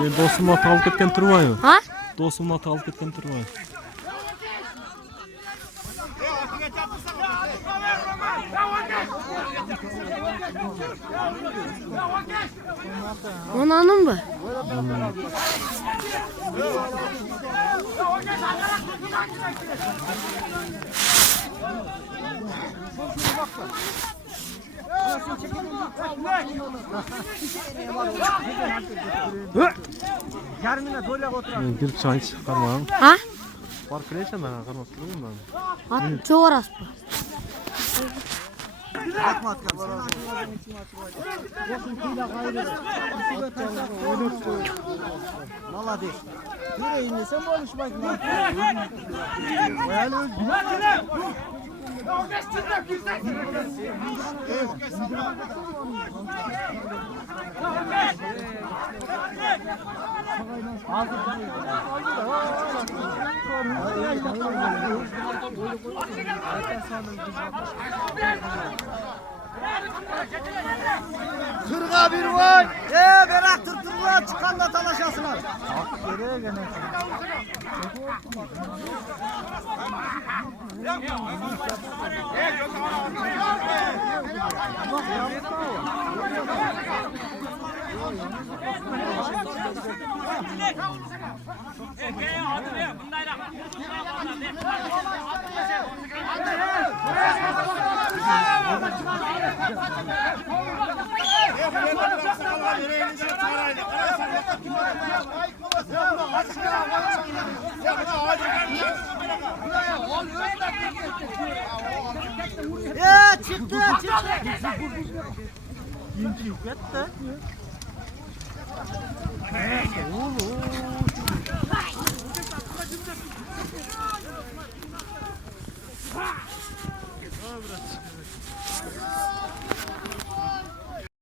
Men do'stim ot olib ketgan turibman. Ha? Do'stim ot olib ketgan turibman. Onanın mı? Girip çay çıkarmam. Ha? Var kreşe ben akarmak durumum ben. At çok orası bu. Valla değil. Yüreğinde sen konuşmak mı? Kırga bir var. Berak tırtırlar çıkan da talaşasılar. Nereye gene? Çıktı. Gitti.